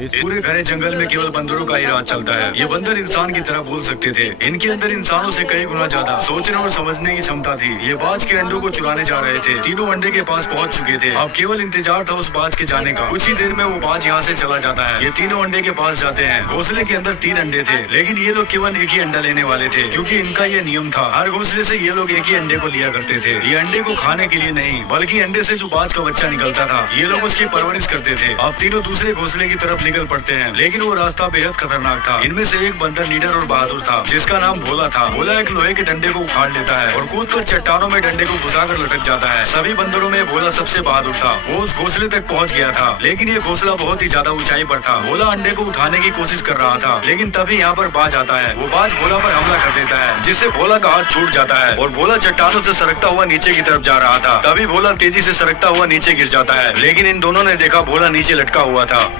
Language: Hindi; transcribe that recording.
इस पूरे घने जंगल में केवल बंदरों का ही राज चलता है। ये बंदर इंसान की तरह बोल सकते थे। इनके अंदर इंसानों से कई गुना ज्यादा सोचने और समझने की क्षमता थी। ये बाज के अंडों को चुराने जा रहे थे। तीनों अंडे के पास पहुंच चुके थे। अब केवल इंतजार था उस बाज के जाने का। कुछ ही देर में वो बाज यहाँ से चला जाता है। ये तीनों अंडे के पास जाते हैं। घोंसले के अंदर 3 अंडे थे, लेकिन ये लोग केवल एक ही अंडा लेने वाले थे, क्योंकि इनका ये नियम था। हर घोंसले से ये लोग एक ही अंडे को लिया करते थे। ये अंडे को खाने के लिए नहीं, बल्कि अंडे से जो बाज का बच्चा निकलता था, ये लोग उसकी परवरिश करते थे। अब तीनों दूसरे घोंसले की तरफ निकल पड़ते हैं, लेकिन वो रास्ता बेहद खतरनाक था। इनमें से एक बंदर निडर और बहादुर था, जिसका नाम भोला था। भोला एक लोहे के डंडे को उखाड़ लेता है और कूदकर चट्टानों में डंडे को घुसाकर लटक जाता है। सभी बंदरों में भोला सबसे बहादुर था। वो उस घोंसले तक पहुंच गया था, लेकिन ये घोंसला बहुत ही ज्यादा ऊंचाई पर था। भोला अंडे को उठाने की कोशिश कर रहा था, लेकिन तभी यहाँ पर बाज आता है। वो बाज भोला पर हमला कर देता है, जिससे भोला का हाथ छूट जाता है और भोला चट्टानों से सरकता हुआ नीचे की तरफ जा रहा था। तभी भोला तेजी से सरकता हुआ नीचे गिर जाता है, लेकिन इन दोनों ने देखा भोला नीचे लटका हुआ था।